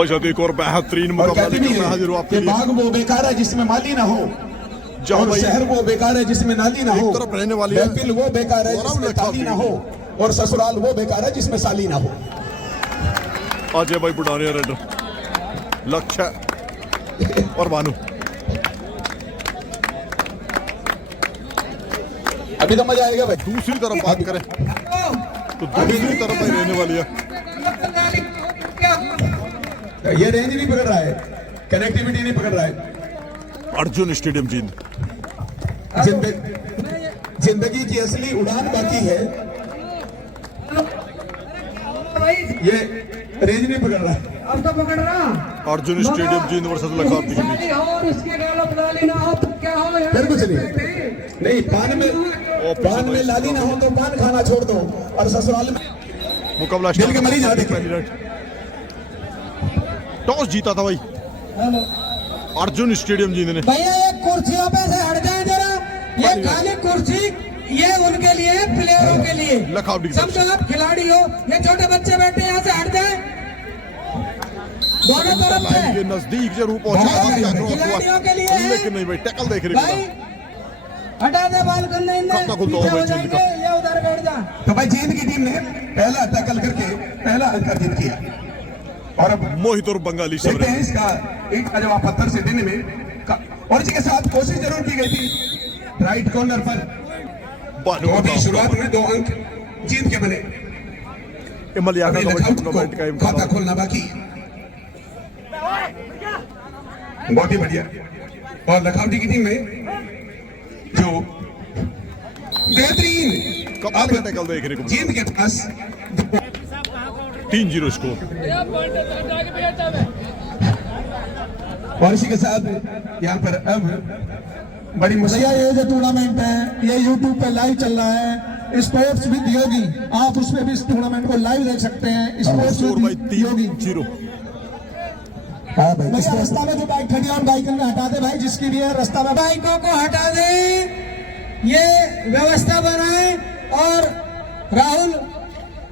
बशत एक और बेहतरीन मुकाबला लेकर हाजिर हूं आपके लिए। बाग वो बेकार है जिसमें माली ना हो, और शहर वो बेकार है जिसमें नाली ना हो, एक तरफ रहने वाली है महफिल वो बेकार है जिसमें ताली ना हो, और ससुराल वो बेकार है जिसमें साली ना हो। अजय भाई बुढ़ाने रेडर, लक्ष्य और भानु। अभी तो मजा आएगा भाई। दूसरी तरफ बात करें तो दूसरी तरफ भाई रहने वाली है। ये रेंज नहीं पकड़ रहा है, कनेक्टिविटी नहीं पकड़ रहा है। अर्जुन स्टेडियम जींद। जिंदगी की असली उड़ान बाकी है, ये रेंज नहीं पकड़ रहा। अब तो पकड़ रहा। अर्जुन स्टेडियम जींद वर्सेस लखावटी के बीच। फिर कुछ नहीं, पान में लाली ना हो तो पान खाना छोड़ दो, और ससुराल में मुकाबला दिल के मरीज आते। टॉस जीता था भाई अर्जुन स्टेडियम जींद ने। भैया ये कुर्सियों पे से हट जाए जरा, ये खाली कुर्सी ये उनके लिए, प्लेयरों के लिए। समझो आप खिलाड़ी हो, ये छोटे बच्चे बैठे यहाँ से हट जाए। दोनों तरफ से नजदीक जरूर पहुंचा खिलाड़ियों के लिए, लेकिन नहीं भाई टैकल देख रहे भाई हटा दे बाल करने, ये उधर बैठ जा। तो भाई जींद की टीम ने पहला टैकल करके पहला अंक अर्जित किया, और अब मोहित और बंगाली देखते हैं इसका एक जवाब पत्थर से देने में, और इसके साथ कोशिश जरूर की गई थी राइट कॉर्नर पर। शुरुआत में 2 अंक जीत के बने। खाता खोलना बाकी, बहुत ही बढ़िया। और लखावटी की टीम में जो बेहतरीन टैकल देख रहे जीत के पास 3-0 स्कोर। और इसी के साथ यहाँ पर अब बड़ी मुश्किल, ये जो टूर्नामेंट है ये YouTube पे लाइव चल रहा है, स्पोर्ट्स विद योगी, आप उसमें भी इस टूर्नामेंट को लाइव देख सकते हैं। स्पोर्ट्स विद योगी। 3-0। भैया रास्ता में जो बाइक खड़ी है बाइक हटा दे भाई, जिसकी भी है रास्ता में बाइकों को हटा दे, ये व्यवस्था बनाए। और राहुल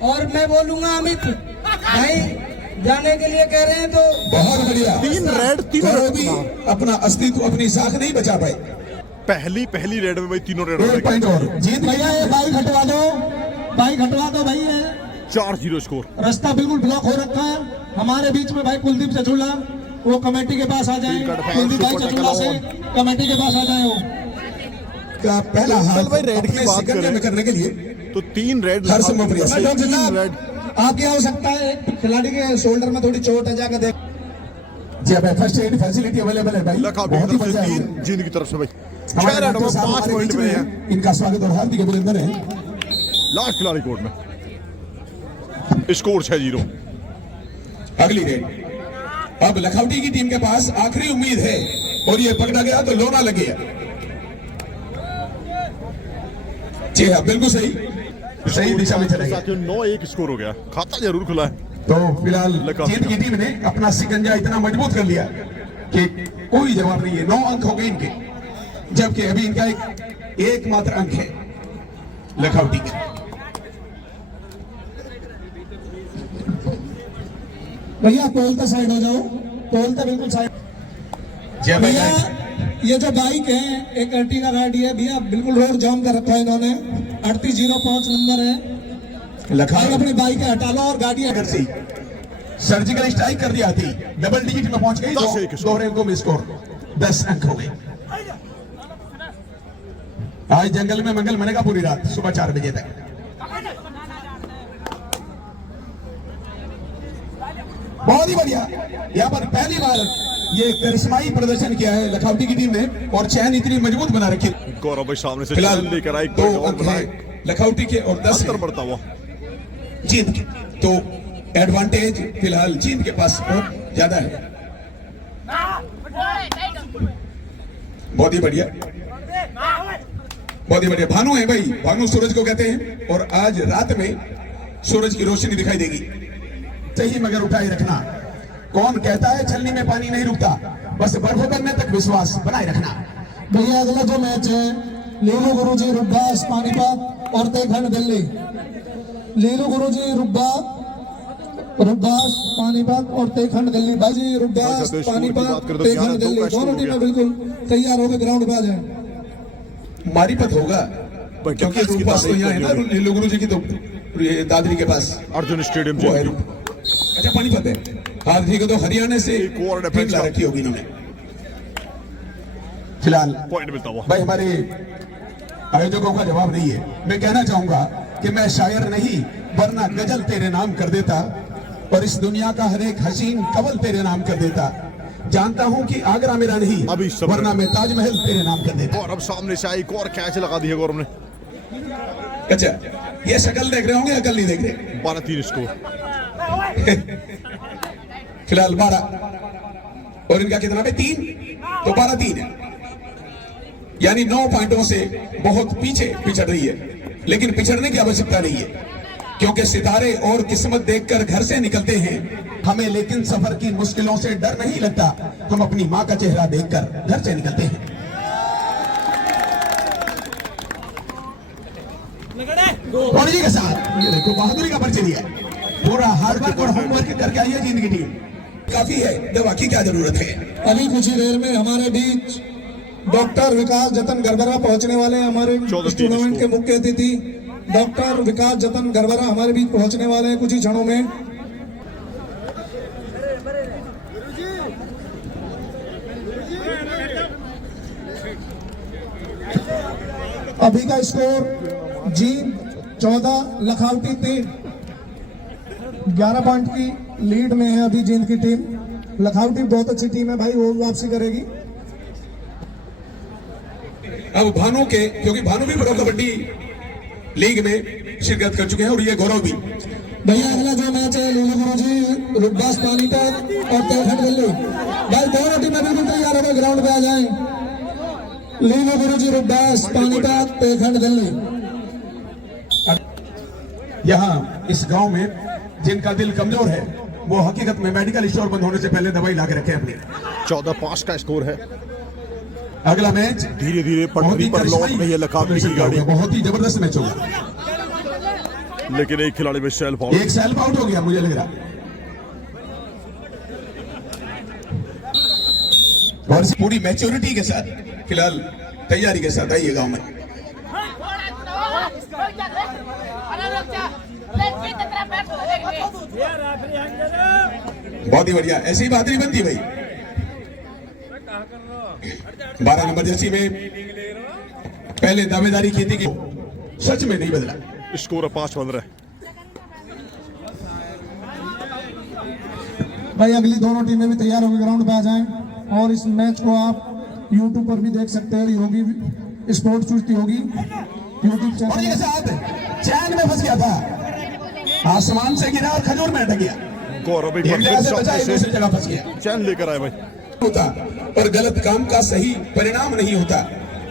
और मैं बोलूंगा अमित भाई जाने के लिए कह रहे हैं, तो बहुत बढ़िया। 3 रेड 3 भी अपना अस्तित्व, अपनी साख नहीं बचा पाए। पहली रेड में भाई 3 रेड। 1 पॉइंट और जीत भैया, ये बाइक हटवा दो भाई। 4-0 स्कोर। रास्ता बिल्कुल ब्लॉक हो रखा है हमारे बीच में भाई। कुलदीप चचुला वो कमेटी के पास आ जाए, कुलदीप भाई चचुला से कमेटी के पास आ जाए। वो का पहला हाथ भाई रेड की बात करें करने के लिए तो 3 रेड हर संभव प्रयास। रेड। आप क्या हो सकता है, खिलाड़ी के शोल्डर में थोड़ी चोट है, जाकर देख। जी अब फर्स्ट एड फैसिलिटी अवेलेबल है भाई, बहुत ही मजा है। जींद की तरफ से भाई 6 रेड में 5 पॉइंट में है। इनका स्वागत और हार्दिक अभिनंदन है। लास्ट खिलाड़ी कोर्ट में स्कोर 6-0। अगली रेड अब लखावटी की टीम के पास आखिरी उम्मीद है, और ये पकड़ा गया तो लोना लग गया। जी हाँ, बिल्कुल सही दिशा में चले गए। 9-1 स्कोर हो गया, खाता जरूर खुला है। तो फिलहाल जीत की टीम ने अपना सिकंजा इतना मजबूत कर लिया कि कोई जवाब नहीं है। 9 अंक हो गए इनके, जबकि अभी इनका एकमात्र अंक है लखावटी का। भैया पोल तो साइड हो जाओ, पोल तो बिल्कुल साइड। भैया ये जो बाइक है एक अर्टिगा गाड़ी है भैया, बिल्कुल रोड जाम कर रखा है इन्होंने। 3805 नंबर है। भाई अपनी बाइक हटा लो और गाड़ी अगर से सर्जिकल स्ट्राइक कर दिया थी, डबल डिजिट में पहुंच गई। 2 अंकों में स्कोर 10 अंक हो गए। आज जंगल में मंगल बनेगा पूरी रात, सुबह 4 बजे तक। बहुत ही बढ़िया। यहाँ पर पहली बार ये करिश्माई प्रदर्शन किया है लखावटी की टीम ने, और चैन इतनी मजबूत बना रखी। गौरव भाई सामने से फिलहाल लेकर आए 2 अंक है लखावटी के, और 10 बढ़ता हुआ जीत के। तो एडवांटेज फिलहाल जीत के पास बहुत ज्यादा है। बहुत ही बढ़िया, बहुत ही बढ़िया। भानु है भाई, भानु सूरज को कहते हैं, और आज रात में सूरज की रोशनी दिखाई देगी। सही मगर उठाए रखना। कौन कहता है छलनी में पानी नहीं रुकता, बस बर्फ बनने तक विश्वास बनाए रखना। भैया अगला जो मैच है लीलू गुरुजी रुब्बा पानीपत और तेखंड दिल्ली। लीलू गुरुजी रुब्बा रुब्बास पानीपत और तेखंड दिल्ली। भाई जी रुब्बास सतीश की पानीपत बात करें तो तेखंड 11-2 दिल्ली का दोनों स्कोर टीमें हो बिल्कुल तैयार होकर ग्राउंड पे आ जाए। मारीपत होगा क्योंकि इसकी रूपास तो तारीफ यहाँ है ना, करनी लीलो गुरु जी की तो ये दादरी के पास अर्जुन स्टेडियम वो है। जयपुर। अच्छा पानीपत है, हाँ ठीक है। तो हरियाणा से एक और टीम डिफेंस ला का। रखी होगी इन्होंने। फिलहाल पॉइंट मिलता हुआ भाई हमारे आयोजकों का जवाब नहीं है। मैं कहना चाहूंगा कि मैं शायर नहीं वरना गजल तेरे नाम कर देता, और इस दुनिया का हर एक हसीन कवल तेरे नाम कर देता। जानता हूं कि आगरा मेरा नहीं अभी सब- वरना मैं ताजमहल तेरे नाम कर देता। और अब सामने से आई एक और कैच लगा दी है गौरव ने। अच्छा ये शक्ल देख रहे होंगे, अकल नहीं देख रहे। 12-3 स्कोर। फिलहाल 12 और इनका कितना है 3, तो 12-3 है, यानी 9 पॉइंटों से बहुत पीछे पिछड़ रही है। लेकिन पिछड़ने की आवश्यकता नहीं है क्योंकि सितारे और किस्मत देखकर घर से निकलते हैं हमें, लेकिन सफर की मुश्किलों से डर नहीं लगता, हम अपनी माँ का चेहरा देखकर घर से निकलते हैं। और जी के साथ ये देखो बहादुरी का परिचय दिया, पूरा हार्डवर्क और होमवर्क करके आई है जिंदगी टीम। काफी है, दवा की क्या जरूरत है। अभी कुछ ही देर में हमारे बीच डॉक्टर विकास जतन गरबरा पहुंचने वाले हैं। हमारे इस टूर्नामेंट के मुख्य अतिथि डॉक्टर विकास जतन गरबरा हमारे बीच पहुंचने वाले हैं कुछ ही क्षणों में। अभी का स्कोर जीत 14 लखावटी 3, 11 पॉइंट की लीड में है अभी जींद की टीम। लखावटी बहुत अच्छी टीम है भाई, वो वापसी करेगी। अब भानु के, क्योंकि भानु भी प्रो कबड्डी लीग में शिरकत कर चुके हैं और ये गौरव भी। भैया अगला जो मैच है लीलो गुरुजी रुब्बास पानीपत और तेखंड दिल्ली। भाई दोनों टीमें बिल्कुल तैयार होकर ग्राउंड पे आ जाएं। लीलो गुरुजी रुब्बास पानीपत तेखंड दिल्ली। यहाँ इस गांव में जिनका दिल कमजोर है वो हकीकत में मेडिकल स्टोर बंद होने से पहले दवाई ला के रखे अपनी। 14-5 का स्कोर है। अगला मैच धीरे धीरे पटरी पर लौट रही है लखावटी की गाड़ी, बहुत ही जबरदस्त मैच होगा। लेकिन एक खिलाड़ी में सेल्फ आउट। एक सेल्फ आउट हो गया मुझे लग रहा, और इस पूरी मैच्योरिटी के साथ फिलहाल तैयारी के साथ आइए गांव में। बहुत ही बढ़िया, ऐसी ही बहादुरी बनती भाई। 12 नंबर जर्सी में पहले दावेदारी की थी कि सच में नहीं बदला। स्कोर 5-15 है। भाई अगली दोनों टीमें भी तैयार होकर ग्राउंड पे आ जाएं और इस मैच को आप यूट्यूब पर भी देख सकते हैं। योगी स्पोर्ट्स सुस्ती होगी यूट्यूब और चैनल। ये साथ चैन में फंस गया था, आसमान से गिरा और खजूर में अटक गया। गौरव एक एक बार जगह फिर से बचा, चौके एक से दूसरी जगह फंस गया। चैन लेकर आए भाई। होता और गलत काम का सही परिणाम नहीं होता,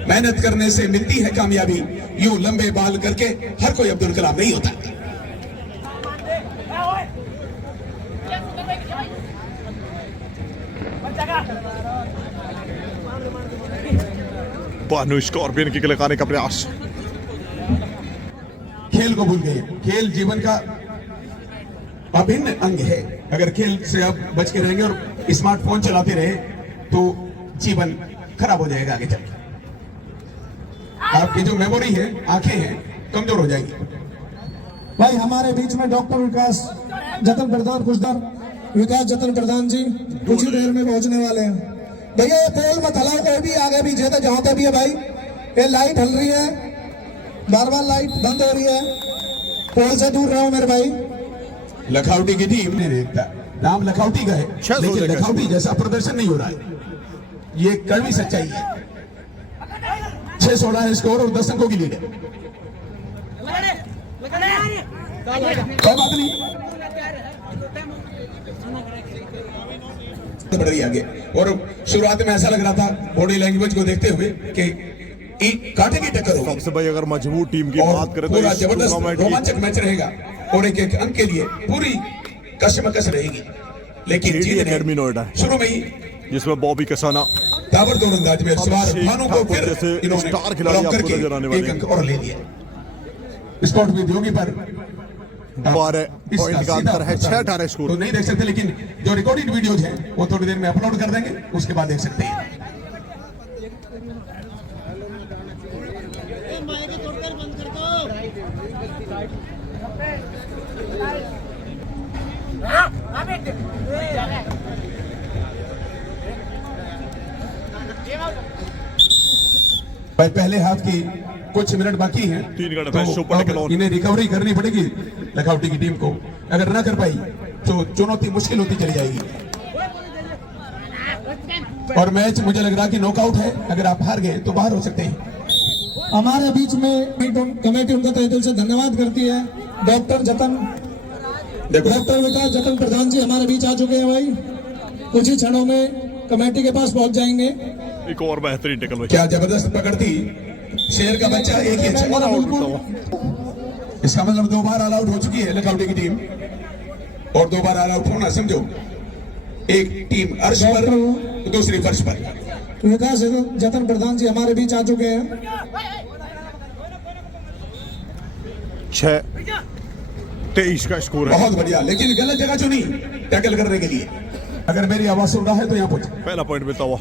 मेहनत करने से मिलती है कामयाबी। यूं लंबे बाल करके हर कोई अब्दुल कलाम नहीं होता। भानु स्कॉर्पियन की लगाने का प्रयास। खेल को भूल गए, खेल जीवन का अभिन्न अंग है। अगर खेल से आप बच के रहेंगे और स्मार्टफोन चलाते रहे तो जीवन खराब हो जाएगा आगे चल। आपकी जो मेमोरी है, आंखें हैं, कमजोर हो जाएगी। भाई हमारे बीच में डॉक्टर विकास जतन प्रधान खुशदर विकास जतन प्रधान जी कुछ ही देर में पहुंचने वाले हैं। भैया ये पोल मत हलाओ, कोई भी आगे पीछे तो जहां पे भी है भाई। ये लाइट हल रही है, बार बार लाइट बंद हो रही है, पोल से दूर रहो मेरे भाई। लखावटी की टीम नहीं देखता, नाम लखावटी का है, 600 लेकिन देगा। लखावटी जैसा प्रदर्शन नहीं हो रहा है। ये कड़वी सच्चाई है। 6-16 स्कोर और 10 अंकों की लीड है। कोई बात नहीं, बढ़ रही आगे। और शुरुआत में ऐसा लग रहा था बॉडी लैंग्वेज को देखते हुए कि कांटे की टक्कर होगी सबसे भाई अगर मजबूत टीम की और बात करें तो पूरा इस जबरदस्त टूर्नामेंट की रोमांचक मैच रहेगा और एक एक अंक के लिए पूरी कशमकश रहेगी। लेकिन JD जीत एकेडमी नोएडा है, शुरू में ही जिसमें बॉबी कसाना ताबड़तोड़ अंदाज में सवार शेख भानु को ठाकुर फिर जैसे इन्होंने स्टार खिलाड़ी ब्लॉक आपको करके नजर आने वाले एक हैं। अंक और ले लिया। स्पोर्ट विद योगी पर 12 इसका पॉइंट का सीधा अंतर है, प्रसारण 6-18 स्कोर। तो नहीं देख सकते, लेकिन जो रिकॉर्डेड वीडियोज हैं वो थोड़ी देर में अपलोड कर देंगे, उसके बाद देख सकते हैं। भाई पहले हाफ की कुछ मिनट बाकी हैं, 3 का डिफेंस, सुपर अब टैकल ऑन। इन्हें रिकवरी करनी पड़ेगी लखनऊ की टीम को। अगर ना कर पाई तो चुनौती मुश्किल होती चली जाएगी और मैच मुझे लग रहा कि नॉकआउट है। अगर आप हार गए तो बाहर हो सकते हैं। हमारे बीच में कमेटी उनका तहे दिल से धन्यवाद करती है। डॉक्टर विकास जतन प्रधान जी हमारे बीच आ चुके हैं भाई, कुछ ही क्षणों में कमेटी के पास पहुंच जाएंगे। एक और बेहतरीन टैकल भाई, क्या जबरदस्त पकड़ती शेर का बच्चा, एक ही अच्छा। इसका मतलब 2 बार ऑल आउट हो चुकी है लखनऊ की टीम और 2 बार ऑल आउट होना समझो, एक टीम अर्श पर दूसरी फर्श पर। विकास जतन प्रधान जी हमारे बीच आ चुके हैं। 6-23 का स्कोर है। बहुत बढ़िया, लेकिन गलत जगह चुनी टैकल करने के लिए। अगर मेरी आवाज सुन रहा है तो यहाँ पहुंचे। पहला पॉइंट मिलता हुआ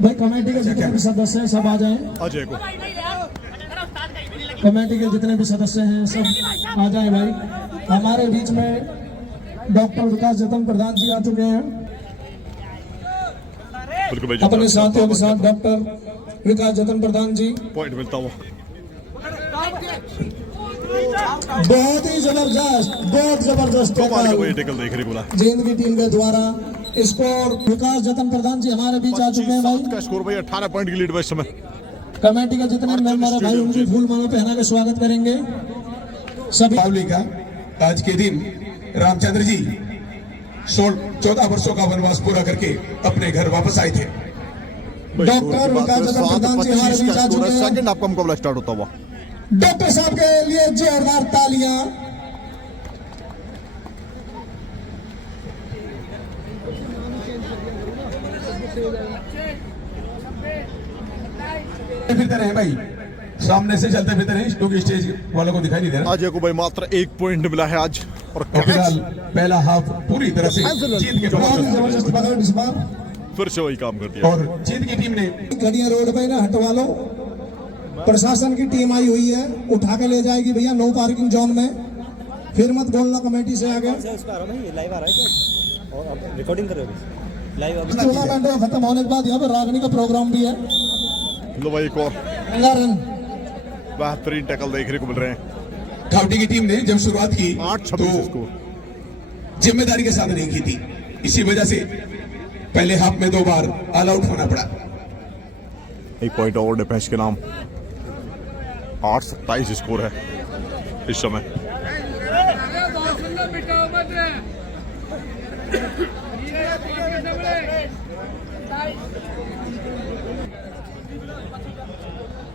भाई कमेटी के जितने भी सदस्य हैं सब आ जाएं। अजय को। कमेटी के जितने भी सदस्य हैं सब आ जाएं भाई। हमारे बीच में डॉक्टर विकास जतन प्रधान जी आ चुके हैं बिल्कुल भाई, अपने साथियों के साथ। डॉक्टर विकास जतन प्रधान जी पॉइंट मिलता हुआ। बहुत ही जबरदस्त, बहुत जबरदस्त हमारे को ये टैकल टैकल देख रही बोला। जींद की टीम के द्वारा। स्कोर विकास जतन प्रधान जी हमारे बीच आ चुके हैं 25-7 भाई। का स्कोर भाई, 18 पॉइंट की लीड में इस समय। कमेटी के जितने मेंबर है भाई उनकी फूल माला पहना के स्वागत करेंगे सभी। दीपावली का आज के दिन रामचंद्र जी 14 वर्षों का वनवास पूरा करके अपने घर वापस आए थे। डॉक्टर विकास जतन प्रधान जी हमारे बीच आ चुके हैं। सेकंड आपका मुकाबला स्टार्ट होता हुआ। डॉक्टर साहब के लिए जोरदार तालियां। फिरते रहे भाई, सामने से चलते फिरते रहे क्योंकि स्टेज वालों को दिखाई नहीं दे रहा। अजय को भाई मात्र 1 पॉइंट मिला है आज और फिलहाल पहला हाफ पूरी तरह से जीत के बहुत ही जबरदस्त पकड़ इस बार फिर से वही काम कर दिया। और जीत की टीम ने गड़िया रोड पे ना हटवा लो। प्रशासन की टीम आई हुई है, उठा के ले जाएगी भैया नो पार्किंग जोन में। फिर मत बोलना कमेटी से आगे। लाइव आ रहा है क्या? और आप रिकॉर्डिंग कर रहे हो लाइव? टूर्नामेंट खत्म होने के बाद यहाँ पे रागनी का प्रोग्राम भी है। लो भाई एक और रन बेहतरीन टैकल देखने को मिल रहे हैं। खावटी की टीम ने जब शुरुआत की 8-26 तो स्कोर। जिम्मेदारी के साथ नहीं की थी, इसी वजह से पहले हाफ में 2 बार ऑल आउट होना पड़ा। एक पॉइंट और डिफेंस के नाम। 8-27 स्कोर है इस समय।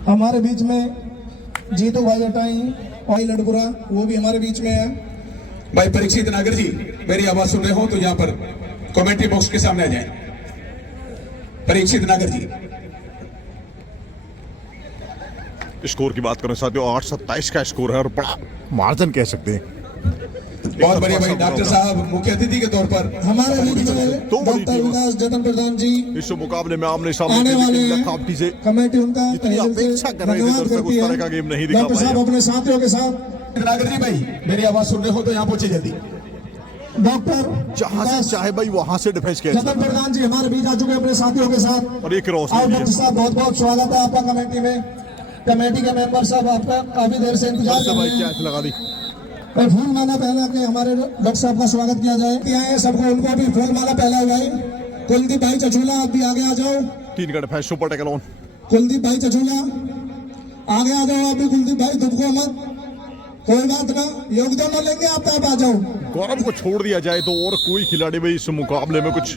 हमारे बीच में जीतू भाई अटाई और लड़कुरा वो भी हमारे बीच में है। भाई परीक्षित नागर जी मेरी आवाज सुन रहे हो तो यहाँ पर कमेंट्री बॉक्स के सामने आ जाए। परीक्षित नागर जी, स्कोर की बात करें साथियों, 8-27 का स्कोर है और बड़ा मार्जिन कह सकते हैं। बहुत बढ़िया भाई। डॉक्टर साहब मुख्य अतिथि के तौर पर हमारे बीच में दो बड़ी डॉक्टर टीम। विकास जतन प्रधान जी इस मुकाबले में आमने आने सामने वाले हैं। काफी से कमेटी उनका जितनी तहे दिल से अपेक्षा कर रहे थे धन्यवाद दर्शक करती उस है। तरह का गेम नहीं दिखा डॉक्टर साहब पाए। अपने साथियों के साथ। नागर जी भाई मेरी आवाज सुन रहे हो तो यहाँ पहुंचे जल्दी। डॉक्टर जहां से चाहे भाई वहां से डिफेंस किया जतन प्रधान जी हमारे बीच आ चुके हैं अपने साथियों के साथ। और एक क्रॉस और भी डॉक्टर साहब बहुत बहुत स्वागत है आपका कमेटी में। कमेटी के मेंबर साहब आपका काफी देर से इंतजार कर भाई रहे हैं। कैच लगा दी। और फूल माला पहना के हमारे डॉक्टर साहब का स्वागत किया जाए। यहाँ है सबको, उनको भी फूल माला पहना भाई। कुलदीप भाई चचूला आप भी आगे आ जाओ। 3 का defence, super tackle on. Kuldeep भाई चचूला आगे आ जाओ। आप भी कुलदीप भाई दुबको मत, कोई बात ना, योगदान न लेंगे आप आ जाओ। गौरव को छोड़ दिया जाए तो और कोई खिलाड़ी भाई इस मुकाबले में कुछ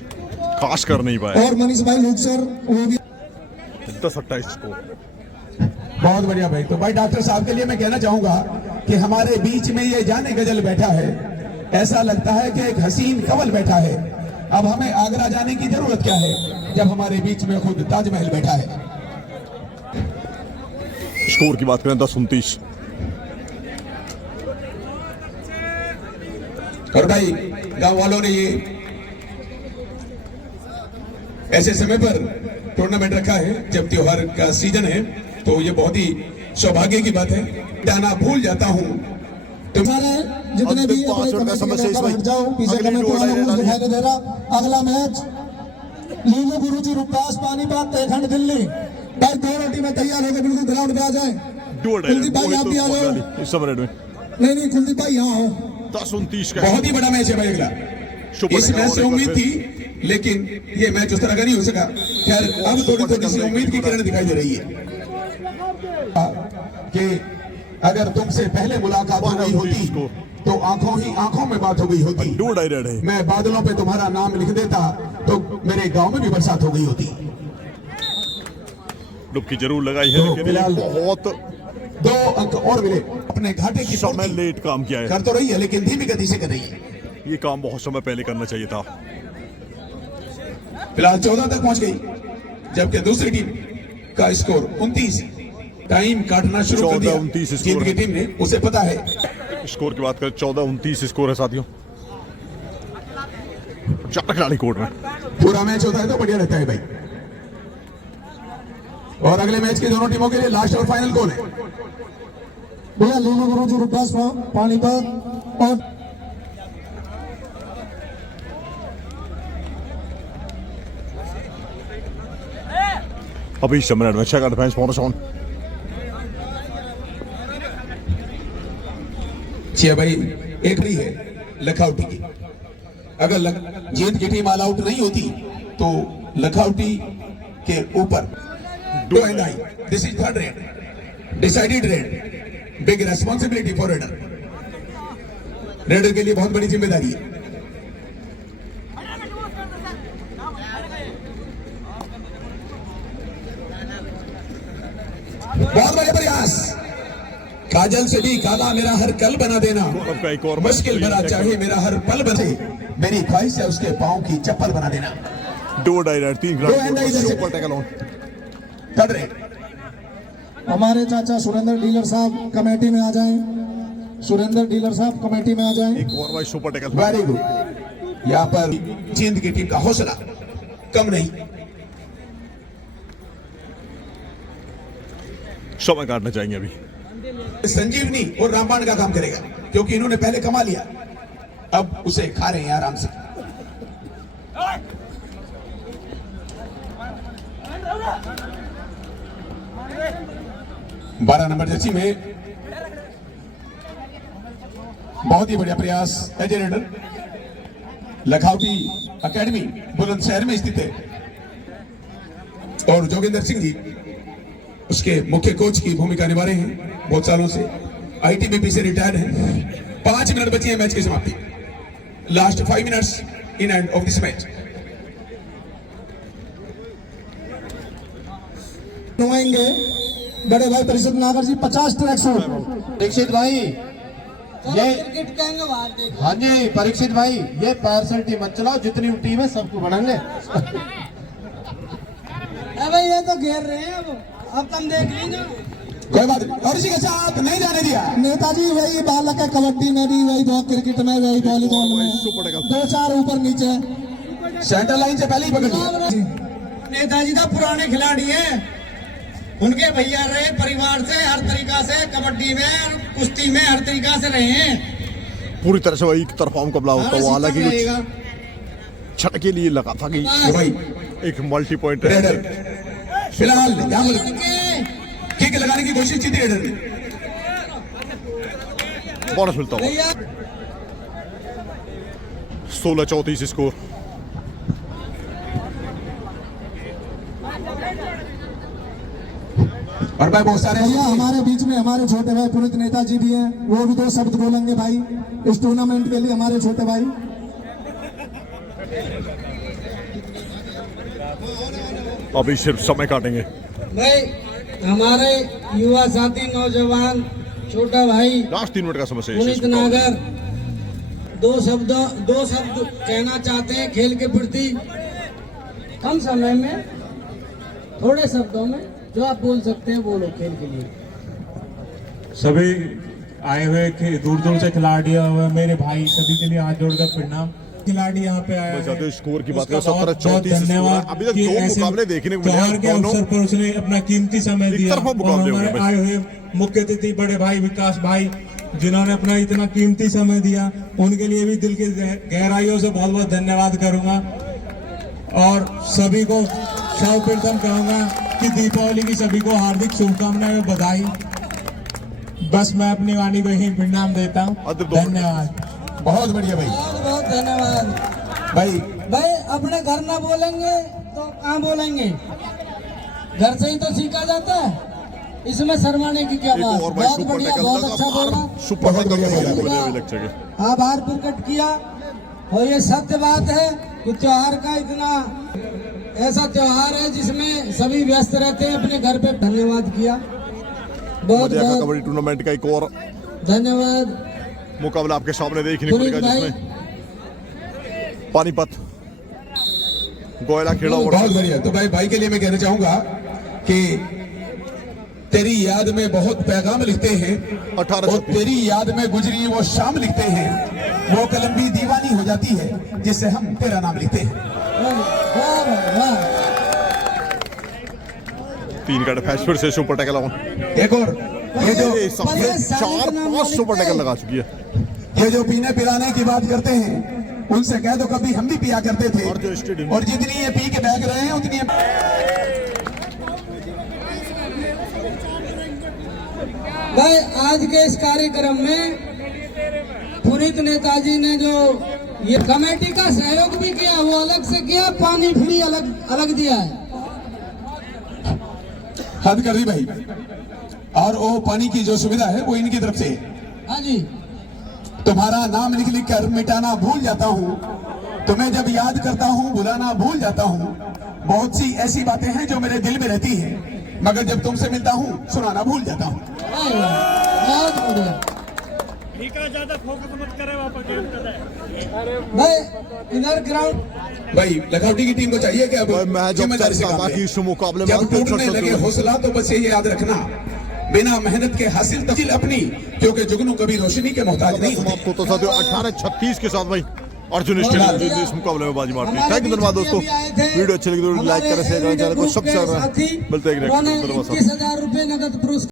खास कर नहीं पाए। और मनीष भाई लूट सर वो भी 10-28 स्कोर। बहुत बढ़िया भाई। तो भाई डॉक्टर साहब के लिए मैं कहना चाहूंगा कि हमारे बीच में ये जाने गजल बैठा है, ऐसा लगता है कि एक हसीन कंवल बैठा है। अब हमें आगरा जाने की जरूरत क्या है जब हमारे बीच में खुद ताजमहल बैठा है। स्कोर की बात करें 10-29। और भाई गांव वालों ने ये ऐसे समय पर टूर्नामेंट रखा है जब त्योहार का सीजन है, तो ये बहुत ही सौभाग्य की बात है। जाना भूल जाता हूँ सारे जितने भी हट जाओ, पीछे कमेटी वालों को दिखाई नहीं दे रहा। अगला मैच लीलो गुरुजी रुपास पानीपत तेखंड दिल्ली। भाई दोनों टीमें तैयार होकर बिल्कुल ग्राउंड पे आ जाए। कुलदीप भाई आप भी आ जाओ। इस समय में नहीं कुलदीप भाई यहाँ हो। 10-29 का बहुत ही बड़ा मैच है भाई अगला। इस मैच से उम्मीद थी, लेकिन ये मैच उस तरह का नहीं हो सका। खैर अब थोड़ी थोड़ी सी उम्मीद की किरण दिखाई दे रही है कि अगर तुमसे पहले मुलाकात हो गई होती तो आंखों ही आंखों में बात हो गई होती। मैं बादलों पे तुम्हारा नाम लिख देता तो मेरे गांव में भी बरसात हो गई होती। डुबकी जरूर लगाई है, लेकिन फिलहाल बहुत 2 अंक और मिले। अपने घाटे की समय लेट काम किया है, कर तो रही है लेकिन धीमी गति से कर रही है। ये काम बहुत समय पहले करना चाहिए था। फिलहाल 14 तक पहुंच गई, जबकि दूसरी टीम का स्कोर 29। टाइम काटना शुरू कर दिया 29 जीत की टीम ने, उसे पता है। स्कोर की बात करें 14-29 स्कोर है साथियों। 4 खिलाड़ी कोर्ट में। पूरा मैच होता है तो बढ़िया रहता है भाई। और अगले मैच की दोनों टीमों के लिए लास्ट और फाइनल कौन है? भैया लीलो गुरुजी रुपास पानीपत और अभी इस समय में 6 का डिफेंस पहुंच ऑन। छिया भाई एक ही है लखौटी की। अगर जीत की टीम ऑल आउट नहीं होती तो लखौटी के ऊपर 2 and I. This is third red, decided red, big responsibility for raider. Raider के लिए बहुत बड़ी जिम्मेदारी है। बहुत बड़े प्रयास। काजल से भी काला मेरा हर कल बना देना, मुश्किल भरा चाहे मेरा हर पल बने, मेरी ख्वाहिश है उसके पाँव की चप्पल बना देना। 2 डायरेक्ट 3 सुपर टैकल ऑन। हमारे चाचा सुरेंद्र डीलर साहब कमेटी में आ जाएं। सुरेंद्र डीलर साहब कमेटी में आ जाएं। एक और भाई सुपर टैकल। Very good. यहाँ पर जींद की टीम का हौसला कम नहीं। समय काटना चाहेंगे अभी। संजीवनी और रामबाण का काम करेगा, क्योंकि इन्होंने पहले कमा लिया, अब उसे खा रहे हैं आराम से। बारह नंबर जर्सी में बहुत ही बढ़िया प्रयास एजे रेडर। लखौटी एकेडमी बुलंदशहर में स्थित है और जोगिंदर सिंह जी उसके मुख्य कोच की भूमिका निभा रहे हैं बहुत सालों से। आईटीबीपी से रिटायर्ड हैं। 5 मिनट बचे हैं मैच की समाप्ति। Last 5 minutes in end of this match. नुमाएंगे बड़े भाई परिषद नागर जी 50 ट्रैक सूट। परीक्षित भाई ये क्रिकेट कहेंगे बाहर देखो। हाँ जी परीक्षित भाई ये पैर से टीम मत चलाओ, जितनी टीम है सबको बढ़ाएंगे। भाई ये तो घेर रहे हैं, अब तुम देख लीजिए। कोई बात नहीं, और इसी के साथ नहीं जाने दिया। नेताजी वही बालक है, कबड्डी में भी वही, बहुत क्रिकेट में वही, वॉलीबॉल में 2-4 ऊपर नीचे। सेंटर लाइन से पहले ही पकड़ लिया। नेताजी तो पुराने खिलाड़ी हैं, उनके भैया रहे परिवार से हर तरीका से, कबड्डी में और कुश्ती में हर तरीका से रहे हैं। पूरी तरह से वही एक तरफा मुकाबला होता हुआ, हालांकि कुछ छट के लिए लगा था कि भाई एक मल्टी पॉइंट रेडर फिलहाल यहाँ पर किक लगाने की कोशिश की थी रेडर ने। बोनस मिलता हुआ 16-34 स्कोर। और भाई बहुत सारे भैया हमारे बीच में हमारे छोटे भाई पुनित नेताजी भी हैं, वो भी 2 शब्द बोलेंगे भाई इस टूर्नामेंट के लिए। हमारे छोटे भाई अभी सिर्फ समय काटेंगे। भाई हमारे युवा साथी नौजवान छोटा भाई लास्ट 3 मिनट का समय शेष है पुनीत इसको। नागर 2 शब्द कहना चाहते हैं खेल के प्रति। कम समय में थोड़े शब्दों में जो आप बोल सकते हैं बोलो खेल के लिए। सभी आए हुए दूर दूर से खिलाड़ी हुए मेरे भाई सभी के लिए हाथ जोड़कर प्रणाम। खिलाड़ी यहाँ पे आया बस जाते है, स्कोर की बात करें उसका 17-34 बहुत धन्यवाद स्कोर है। अभी तक कि 2 ऐसे मुकाबले देखने को मिले त्योहार हैं के दोनों। अवसर पर उसने अपना कीमती समय एक दिया तरफा और मुकाबले हो गए हमारे भाई। आए हुए मुख्य अतिथि बड़े भाई विकास भाई जिन्होंने अपना इतना कीमती समय दिया, उनके लिए भी दिल की गहराइयों से बहुत बहुत धन्यवाद करूंगा। और सभी को सर्वप्रथम कहूंगा कि दीपावली की सभी को हार्दिक शुभकामनाएं और बधाई। बस मैं अपनी वाणी को यही परिणाम देता हूँ। धन्यवाद। बहुत बढ़िया भाई। बहुत बहुत धन्यवाद भाई भाई। अपने घर ना बोलेंगे तो कहाँ बोलेंगे, घर से ही तो सीखा जाता है, इसमें शर्माने की क्या एक बात। और भाई बहुत सुपर बढ़िया, टैकल बहुत लगा, अच्छा बोला, सुपर बहुत बढ़िया टैकल बोला। बने हुए लेक्चर के। आभार प्रकट किया। और ये सत्य बात है कि त्योहार का इतना ऐसा त्योहार है जिसमें सभी व्यस्त रहते हैं अपने घर पे। धन्यवाद किया, बहुत मध्य का बहुत कबड्डी टूर्नामेंट का एक और धन्यवाद। मुकाबला आपके सामने देखने को पुनीत मिलेगा भाई, जिसमें पानीपत गोयला खेड़ा बहुत बढ़िया। तो भाई के लिए मैं कहना चाहूंगा कि तेरी याद में बहुत पैगाम लिखते हैं 18 और तेरी याद में गुजरी वो शाम लिखते हैं, वो कलम भी दीवानी हो जाती है जिससे हम तेरा नाम लिखते हैं। वाह वाह वाह। 3 का डिफेंस फिर से सुपर टैकल ऑन। एक और ये जो ये सामने 4-5 सुपर टैकल लगा चुकी है। ये जो पीने पिलाने की बात करते हैं उनसे कह दो कभी हम भी पिया करते थे, और जो स्टेडियम और जितनी ये पी के बैग रहे हैं उतनी भाई आज के इस कार्यक्रम में पुनीत नेताजी ने जो ये कमेटी का सहयोग भी किया, वो अलग से किया, पानी फ्री अलग अलग दिया है। हद कर दी भाई। और वो पानी की जो सुविधा है वो इनकी तरफ से है। हाँ जी, तुम्हारा नाम लिख लिख कर मिटाना भूल जाता हूँ, तुम्हें जब याद करता हूँ भुलाना भूल जाता हूँ। बहुत सी ऐसी बातें हैं जो मेरे दिल में रहती हैं, मगर जब तुमसे मिलता हूँ सुनाना भूल जाता हूँ। बहुत बढ़िया ज्यादा फोकस मत करे, वापस गेम कर रहे भाई। इधर ग्राउंड भाई लखनऊ की टीम को चाहिए कि अब भाई मैं जो जिम्मेदारी से चाहता काम था कि लें। इस मुकाबले में जब अंतिम टूटने शर्त लगे होती है। हौसला तो बस ये याद रखना, बिना मेहनत के हासिल तफसील अपनी, क्योंकि जुगनू कभी रोशनी के मोहताज नहीं होते। समाप्त होता साथियों 18-36 के साथ भाई अर्जुन स्टेडियम जीत इस मुकाबले में बाजी मारती है। थैंक यू, धन्यवाद दोस्तों। वीडियो अच्छी लगी तो लाइक करें, शेयर करें, चैनल को सब्सक्राइब करें। मिलते हैं नेक्स्ट वीडियो में। 21,000 रुपए नगद पुरस्कार।